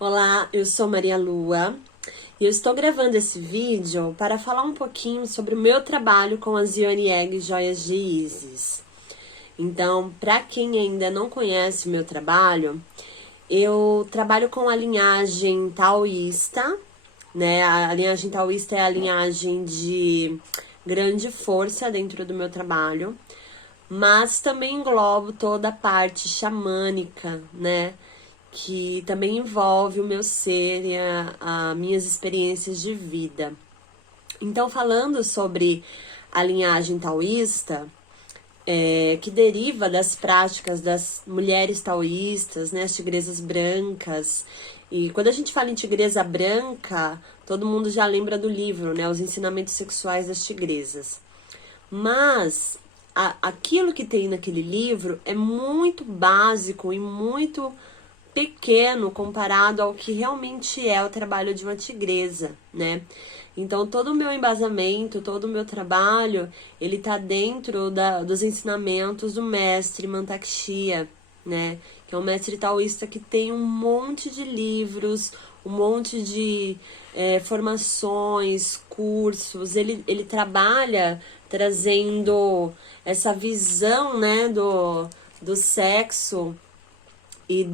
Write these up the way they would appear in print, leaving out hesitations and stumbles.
Olá, eu sou Maria Lua e eu estou gravando esse vídeo para falar um pouquinho sobre o meu trabalho com as Ioni Egg Joias de Isis. Então, para quem ainda não conhece o meu trabalho, eu trabalho com a linhagem taoísta, né? A linhagem taoísta é a linhagem de grande força dentro do meu trabalho, mas também englobo toda a parte xamânica, né? Que também envolve o meu ser e as minhas experiências de vida. Então, falando sobre a linhagem taoísta, que deriva das práticas das mulheres taoístas, né, as tigresas brancas. E quando a gente fala em tigresa branca, todo mundo já lembra do livro, né, Os Ensinamentos Sexuais das Tigresas. Mas aquilo que tem naquele livro é muito básico e muito pequeno comparado ao que realmente é o trabalho de uma tigresa, né? Então, todo o meu embasamento, todo o meu trabalho, ele tá dentro dos ensinamentos do mestre Mantak-Chia, né? Que é um mestre taoísta que tem um monte de livros, um monte de formações, cursos. Ele trabalha trazendo essa visão, né, do sexo e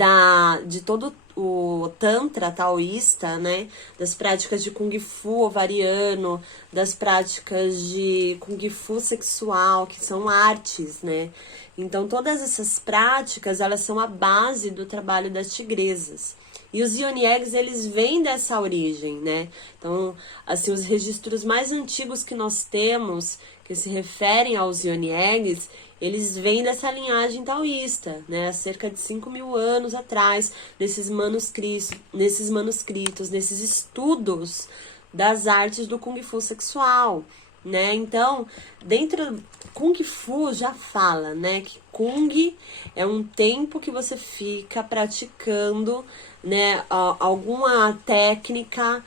de todo o tantra taoísta, né, das práticas de kung fu ovariano, das práticas de kung fu sexual, que são artes, né. Então todas essas práticas, elas são a base do trabalho das tigresas. E os Ioni Eggs, eles vêm dessa origem, né? Então, assim, os registros mais antigos que nós temos, que se referem aos Ioni Eggs, eles vêm dessa linhagem taoísta, né? Há cerca de 5.000 anos atrás, nesses manuscritos, nesses estudos das artes do Kung Fu sexual, né? Então, dentro Kung Fu já fala, né, que Kung é um tempo que você fica praticando, né, alguma técnica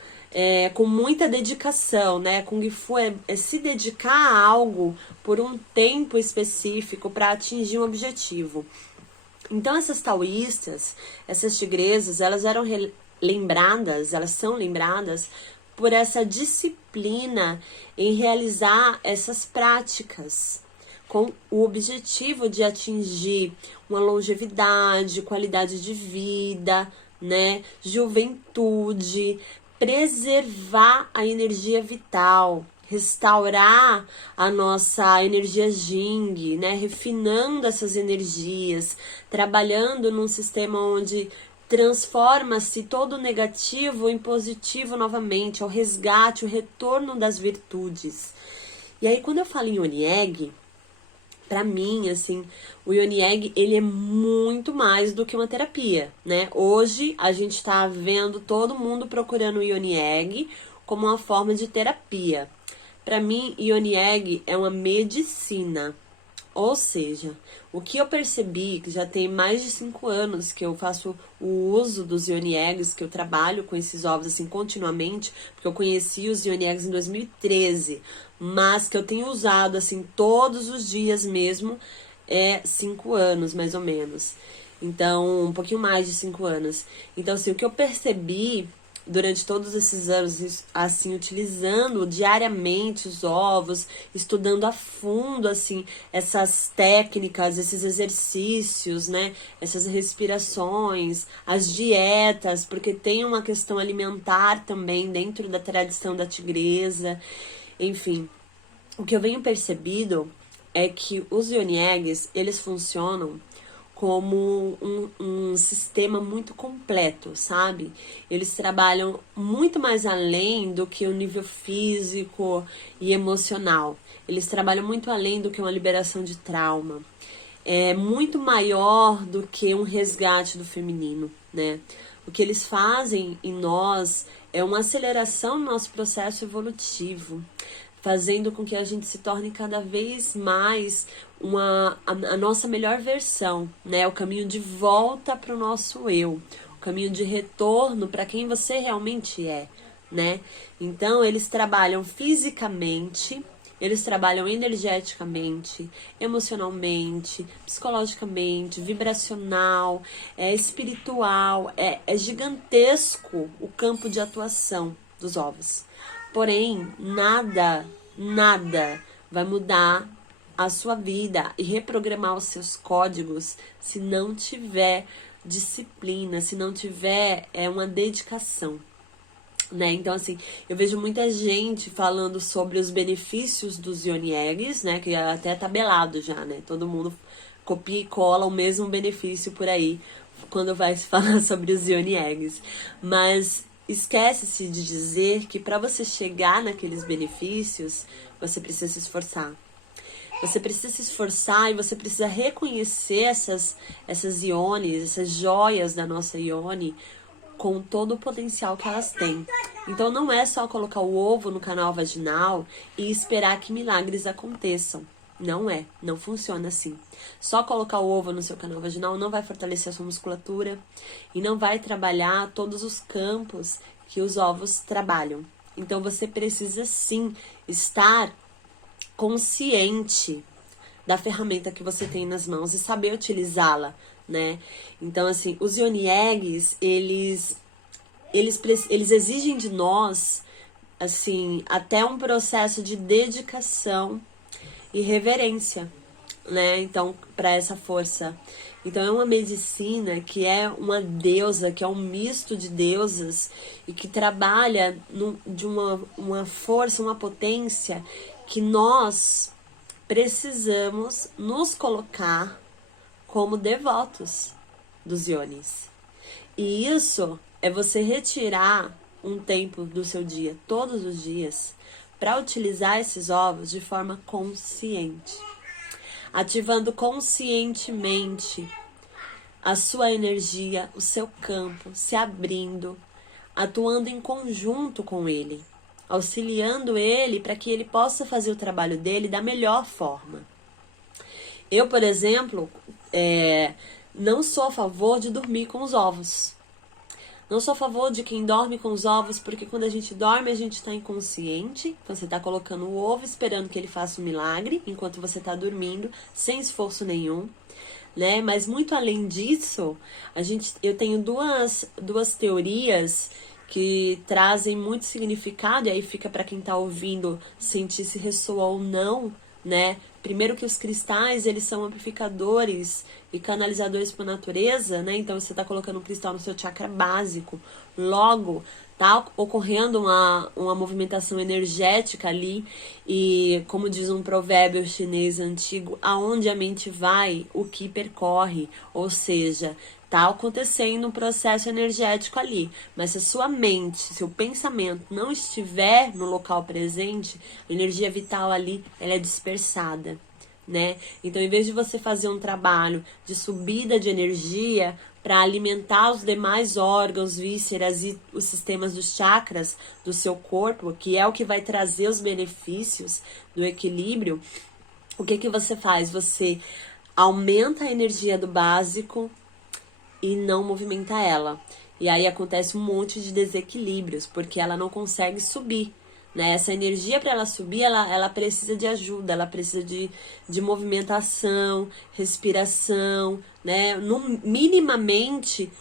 com muita dedicação, né? Kung Fu é se dedicar a algo por um tempo específico para atingir um objetivo. Então essas taoístas, essas tigresas, elas elas são lembradas por essa disciplina em realizar essas práticas, com o objetivo de atingir uma longevidade, qualidade de vida, né, juventude, preservar a energia vital, restaurar a nossa energia Jing, né, refinando essas energias, trabalhando num sistema onde transforma-se todo o negativo em positivo novamente, ao resgate, o retorno das virtudes. E aí, quando eu falo em Ioni Egg, pra mim, assim, o Ioni Egg, ele é muito mais do que uma terapia, né? Hoje, a gente tá vendo todo mundo procurando o Ioni Egg como uma forma de terapia. Pra mim, Ioni Egg é uma medicina. Ou seja, o que eu percebi, que já tem mais de 5 anos que eu faço o uso dos Ioni Eggs, que eu trabalho com esses ovos assim continuamente, porque eu conheci os Ioni Eggs em 2013, mas que eu tenho usado assim todos os dias mesmo, 5 anos mais ou menos. Então, um pouquinho mais de 5 anos. Então, assim, o que eu percebi durante todos esses anos, assim, utilizando diariamente os ovos, estudando a fundo, assim, essas técnicas, esses exercícios, né, essas respirações, as dietas, porque tem uma questão alimentar também dentro da tradição da tigresa, enfim. O que eu venho percebido é que os Ioni Eggs, eles funcionam como um sistema muito completo, sabe? Eles trabalham muito mais além do que o nível físico e emocional. Eles trabalham muito além do que uma liberação de trauma. É muito maior do que um resgate do feminino, né? O que eles fazem em nós é uma aceleração no nosso processo evolutivo, fazendo com que a gente se torne cada vez mais a nossa melhor versão, né? O caminho de volta para o nosso eu, o caminho de retorno para quem você realmente é, né? Então, eles trabalham fisicamente, Eles trabalham energeticamente, emocionalmente, psicologicamente, vibracional, espiritual. É gigantesco o campo de atuação dos ovos. Porém, nada vai mudar a sua vida e reprogramar os seus códigos se não tiver disciplina, se não tiver uma dedicação. Né? Então, assim, eu vejo muita gente falando sobre os benefícios dos Yoni Eggs, né? Que é até tabelado já, né? Todo mundo copia e cola o mesmo benefício por aí quando vai se falar sobre os Yoni Eggs. Mas esquece-se de dizer que para você chegar naqueles benefícios, você precisa se esforçar. Você precisa se esforçar e você precisa reconhecer essas iones, essas joias da nossa ione, com todo o potencial que elas têm. Então não é só colocar o ovo no canal vaginal e esperar que milagres aconteçam. Não funciona assim. Só colocar o ovo no seu canal vaginal não vai fortalecer a sua musculatura e não vai trabalhar todos os campos que os ovos trabalham. Então você precisa sim estar consciente da ferramenta que você tem nas mãos e saber utilizá-la, né? Então, assim, os Yoni Eggs, eles exigem de nós, assim, até um processo de dedicação e reverência, né? Então, para essa força. Então, é uma medicina que é uma deusa, que é um misto de deusas e que trabalha de uma força, uma potência que nós precisamos nos colocar como devotos dos ionis. E isso é você retirar um tempo do seu dia, todos os dias, para utilizar esses ovos de forma consciente, ativando conscientemente a sua energia, o seu campo, se abrindo, atuando em conjunto com ele, auxiliando ele para que ele possa fazer o trabalho dele da melhor forma. Eu, por exemplo, não sou a favor de dormir com os ovos. Não sou a favor de quem dorme com os ovos, porque quando a gente dorme, a gente está inconsciente. Então, você está colocando o ovo esperando que ele faça um milagre, enquanto você está dormindo, sem esforço nenhum. Né? Mas muito além disso, eu tenho duas teorias que trazem muito significado, e aí fica para quem está ouvindo sentir se ressoa ou não, né? Primeiro que os cristais, eles são amplificadores e canalizadores por natureza, né? Então você está colocando um cristal no seu chakra básico. Logo, tá ocorrendo uma movimentação energética ali. E como diz um provérbio chinês antigo, aonde a mente vai, o que percorre. Ou seja, tá acontecendo um processo energético ali. Mas se a sua mente, seu pensamento não estiver no local presente, a energia vital ali, ela é dispersada, né? Então, em vez de você fazer um trabalho de subida de energia para alimentar os demais órgãos, vísceras e os sistemas dos chakras do seu corpo, que é o que vai trazer os benefícios do equilíbrio, o que você faz? Você aumenta a energia do básico e não movimenta ela. E aí acontece um monte de desequilíbrios, porque ela não consegue subir, né? Essa energia, para ela subir, ela precisa de ajuda, ela precisa de movimentação, respiração, né? Minimamente,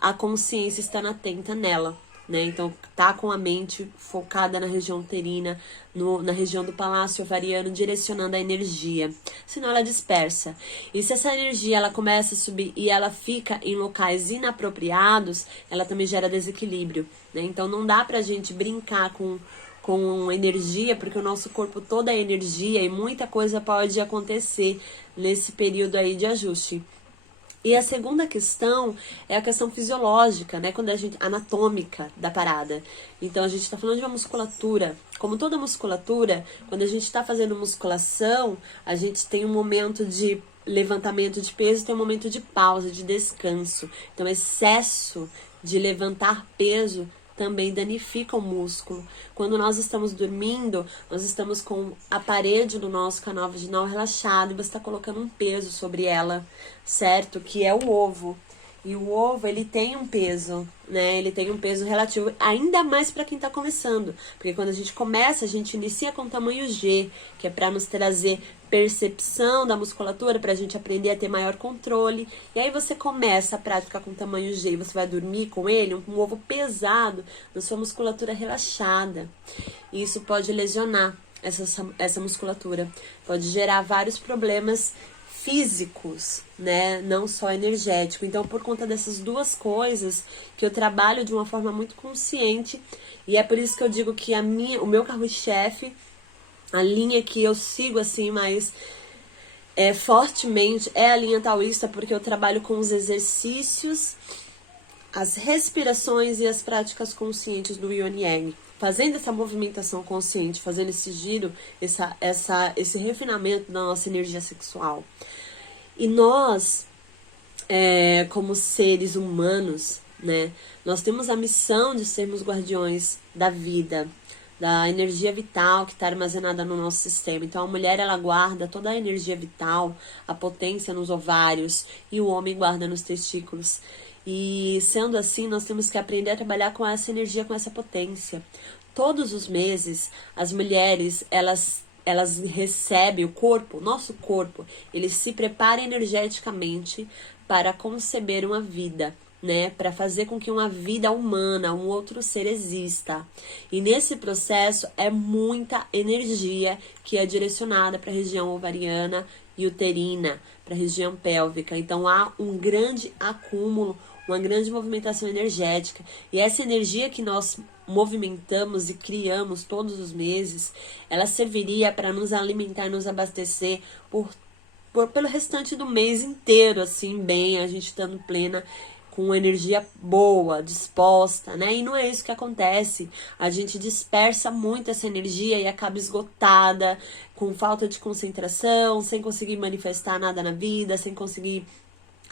a consciência está atenta nela, né? Então, tá com a mente focada na região uterina, na região do palácio ovariano, direcionando a energia. Senão ela dispersa. E se essa energia ela começa a subir e ela fica em locais inapropriados, ela também gera desequilíbrio, né? Então não dá pra gente brincar com energia, porque o nosso corpo todo é energia e muita coisa pode acontecer nesse período aí de ajuste. E a segunda questão é a questão fisiológica, né? Quando a gente, anatômica da parada. Então a gente está falando de uma musculatura. Como toda musculatura, quando a gente está fazendo musculação, a gente tem um momento de levantamento de peso, tem um momento de pausa, de descanso. Então, excesso de levantar peso também danifica o músculo. Quando nós estamos dormindo, nós estamos com a parede do nosso canal vaginal relaxado e você está colocando um peso sobre ela, certo? Que é o ovo. E o ovo, ele tem um peso, né? Ele tem um peso relativo, ainda mais para quem está começando. Porque quando a gente começa, a gente inicia com tamanho G, que é para nos trazer percepção da musculatura, para a gente aprender a ter maior controle. E aí você começa a prática com tamanho G e você vai dormir com ele, um ovo pesado, na sua musculatura relaxada. E isso pode lesionar essa musculatura. Pode gerar vários problemas físicos, né? Não só energético. Então, por conta dessas duas coisas, que eu trabalho de uma forma muito consciente, e é por isso que eu digo que o meu carro-chefe, a linha que eu sigo assim mais fortemente é a linha taoísta, porque eu trabalho com os exercícios, as respirações e as práticas conscientes do Yin Yang. Fazendo essa movimentação consciente, fazendo esse giro, esse refinamento da nossa energia sexual. E nós, como seres humanos, né, nós temos a missão de sermos guardiões da vida, da energia vital que está armazenada no nosso sistema. Então, a mulher, ela guarda toda a energia vital, a potência nos ovários, e o homem guarda nos testículos. E, sendo assim, nós temos que aprender a trabalhar com essa energia, com essa potência. Todos os meses, as mulheres, elas recebem o corpo, nosso corpo, ele se prepara energeticamente para conceber uma vida, né, para fazer com que uma vida humana, um outro ser exista. E nesse processo é muita energia que é direcionada para a região ovariana e uterina, para a região pélvica. Então há um grande acúmulo, uma grande movimentação energética. E essa energia que nós movimentamos e criamos todos os meses, ela serviria para nos alimentar, nos abastecer pelo restante do mês inteiro, assim, bem, a gente estando plena, com energia boa, disposta, né? E não é isso que acontece. A gente dispersa muito essa energia e acaba esgotada, com falta de concentração, sem conseguir manifestar nada na vida, sem conseguir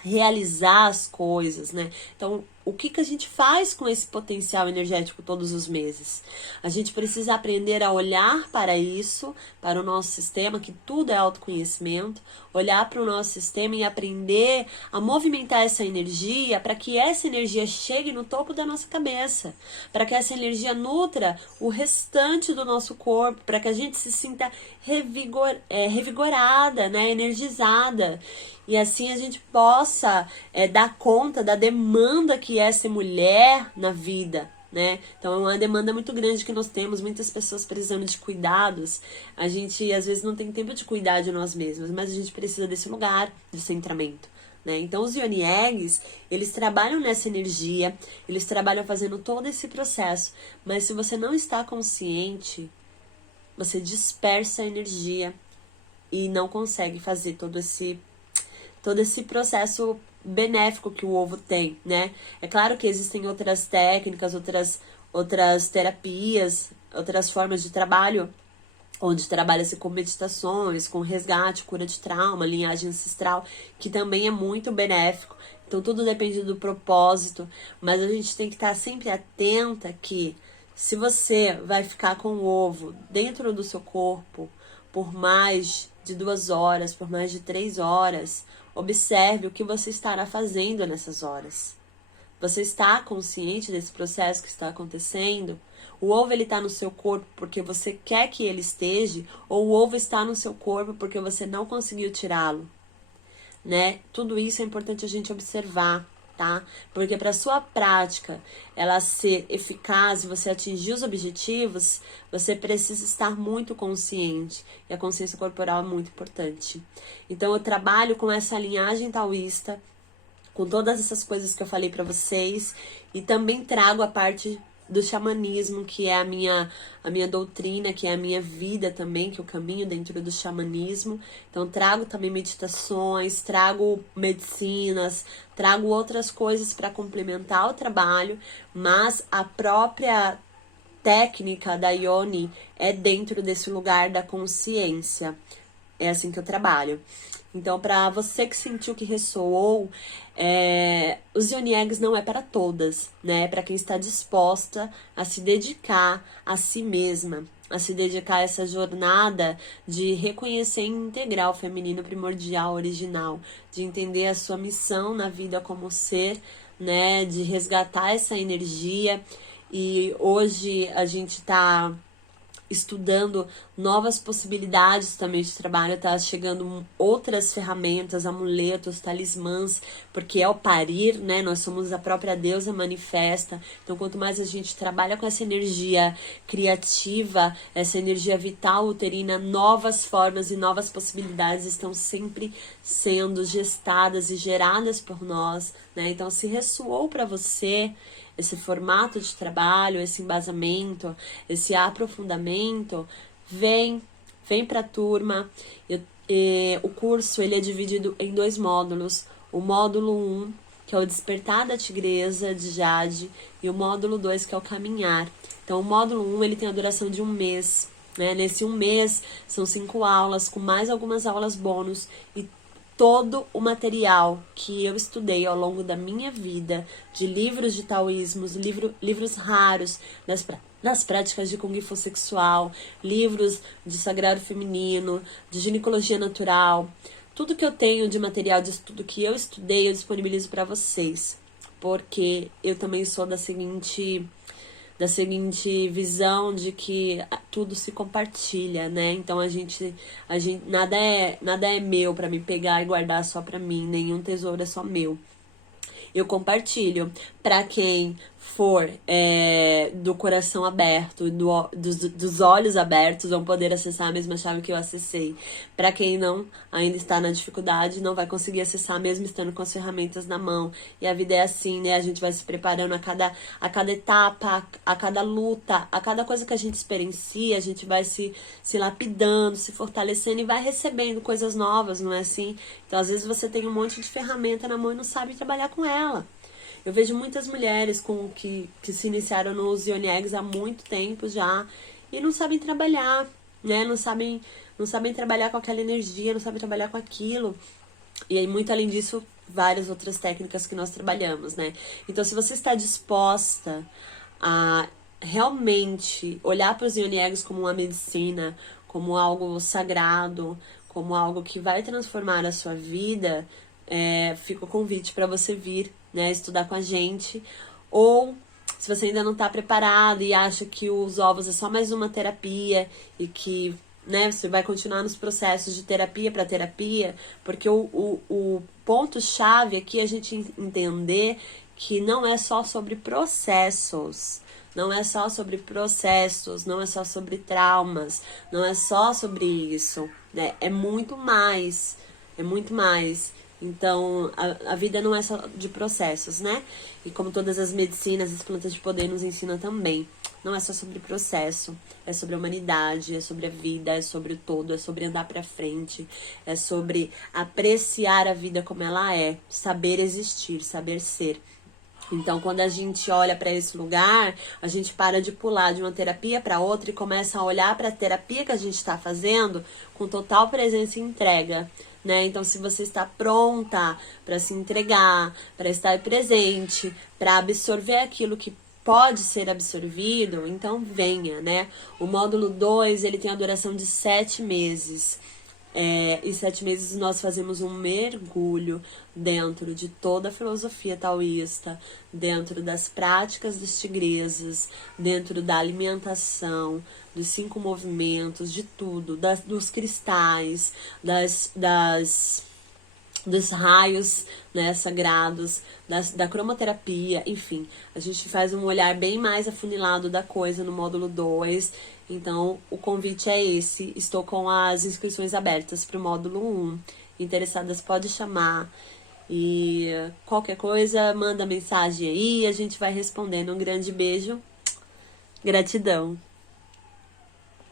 realizar as coisas, né? Então, o que a gente faz com esse potencial energético todos os meses? A gente precisa aprender a olhar para isso, para o nosso sistema, que tudo é autoconhecimento, olhar para o nosso sistema e aprender a movimentar essa energia para que essa energia chegue no topo da nossa cabeça, para que essa energia nutra o restante do nosso corpo, para que a gente se sinta revigorada, né? Energizada. E assim a gente possa dar conta da demanda que é ser mulher na vida, né? Então é uma demanda muito grande que nós temos, muitas pessoas precisando de cuidados. A gente às vezes não tem tempo de cuidar de nós mesmas, mas a gente precisa desse lugar de centramento, né? Então os Yin Yangs, eles trabalham nessa energia, eles trabalham fazendo todo esse processo, mas se você não está consciente, você dispersa a energia e não consegue fazer todo esse processo benéfico que o ovo tem, né? É claro que existem outras técnicas, outras terapias, outras formas de trabalho, onde trabalha-se com meditações, com resgate, cura de trauma, linhagem ancestral, que também é muito benéfico. Então tudo depende do propósito, mas a gente tem que estar sempre atenta que se você vai ficar com o ovo dentro do seu corpo por mais de 2 horas, por mais de 3 horas, observe o que você estará fazendo nessas horas. Você está consciente desse processo que está acontecendo? O ovo ele está no seu corpo porque você quer que ele esteja, ou o ovo está no seu corpo porque você não conseguiu tirá-lo, né? Tudo isso é importante a gente observar, tá? Porque para sua prática ela ser eficaz e você atingir os objetivos, você precisa estar muito consciente. E a consciência corporal é muito importante. Então eu trabalho com essa linhagem taoísta, com todas essas coisas que eu falei para vocês, e também trago a parte do xamanismo, que é a minha doutrina, que é a minha vida também, que eu caminho dentro do xamanismo. Então trago também meditações, trago medicinas, trago outras coisas para complementar o trabalho, mas a própria técnica da Yoni é dentro desse lugar da consciência. É assim que eu trabalho. Então, para você que sentiu que ressoou, os Yin Yangs não é para todas, né? É para quem está disposta a se dedicar a si mesma, a se dedicar a essa jornada de reconhecer e integrar o feminino primordial, original, de entender a sua missão na vida como ser, né, de resgatar essa energia. E hoje a gente tá estudando novas possibilidades também de trabalho, tá chegando outras ferramentas, amuletos, talismãs, porque é o parir, né? Nós somos a própria deusa manifesta. Então, quanto mais a gente trabalha com essa energia criativa, essa energia vital uterina, novas formas e novas possibilidades estão sempre sendo gestadas e geradas por nós, né? Então, se ressoou para você esse formato de trabalho, esse embasamento, esse aprofundamento, vem para a turma. O curso ele é dividido em 2 módulos. O módulo 1, que é o Despertar da Tigresa, de Jade, e o módulo 2, que é o Caminhar. Então, o módulo 1 ele tem a duração de 1 mês. Né? Nesse 1 mês, são 5 aulas, com mais algumas aulas bônus, e todo o material que eu estudei ao longo da minha vida, de livros de taoísmos, livros raros das práticas de Kung Fu sexual, livros de sagrado feminino, de ginecologia natural, tudo que eu tenho de material de estudo que eu estudei, eu disponibilizo para vocês, porque eu também sou da seguinte visão de que tudo se compartilha, né? Então a gente nada é meu para me pegar e guardar só para mim, nenhum tesouro é só meu. Eu compartilho para quem for do coração aberto, dos olhos abertos, vão poder acessar a mesma chave que eu acessei. Para quem não ainda está na dificuldade, não vai conseguir acessar mesmo estando com as ferramentas na mão. E a vida é assim, né? A gente vai se preparando a cada etapa, a cada luta, a cada coisa que a gente experiencia, a gente vai se lapidando, se fortalecendo e vai recebendo coisas novas, não é assim? Então, às vezes você tem um monte de ferramenta na mão e não sabe trabalhar com ela. Eu vejo muitas mulheres que se iniciaram nos Yoni Eggs há muito tempo já e não sabem trabalhar, né? Não sabem trabalhar com aquela energia, não sabem trabalhar com aquilo. E aí, muito além disso, várias outras técnicas que nós trabalhamos, né? Então, se você está disposta a realmente olhar para os Yoni Eggs como uma medicina, como algo sagrado, como algo que vai transformar a sua vida, fica o convite para você vir, né, estudar com a gente. Ou se você ainda não está preparado e acha que os ovos é só mais uma terapia e que, né, você vai continuar nos processos de terapia para terapia, porque o ponto-chave aqui é a gente entender que não é só sobre processos, não é só sobre processos, não é só sobre traumas, não é só sobre isso, né? É muito mais, é muito mais. Então, a vida não é só de processos, né? E como todas as medicinas, as plantas de poder nos ensinam também. Não é só sobre processo, é sobre a humanidade, é sobre a vida, é sobre o todo, é sobre andar pra frente, é sobre apreciar a vida como ela é, saber existir, saber ser. Então, quando a gente olha para esse lugar, a gente para de pular de uma terapia para outra e começa a olhar para a terapia que a gente está fazendo com total presença e entrega, né? Então, se você está pronta para se entregar, para estar presente, para absorver aquilo que pode ser absorvido, então venha, né? O módulo 2, ele tem a duração de 7 meses. Em 7 meses nós fazemos um mergulho dentro de toda a filosofia taoísta, dentro das práticas das tigresas, dentro da alimentação, dos 5 movimentos, de tudo, dos cristais, dos raios, né, sagrados, da cromoterapia, enfim. A gente faz um olhar bem mais afunilado da coisa no módulo 2. Então, o convite é esse. Estou com as inscrições abertas para o módulo 1. Interessadas, pode chamar. E qualquer coisa, manda mensagem aí, a gente vai respondendo. Um grande beijo. Gratidão.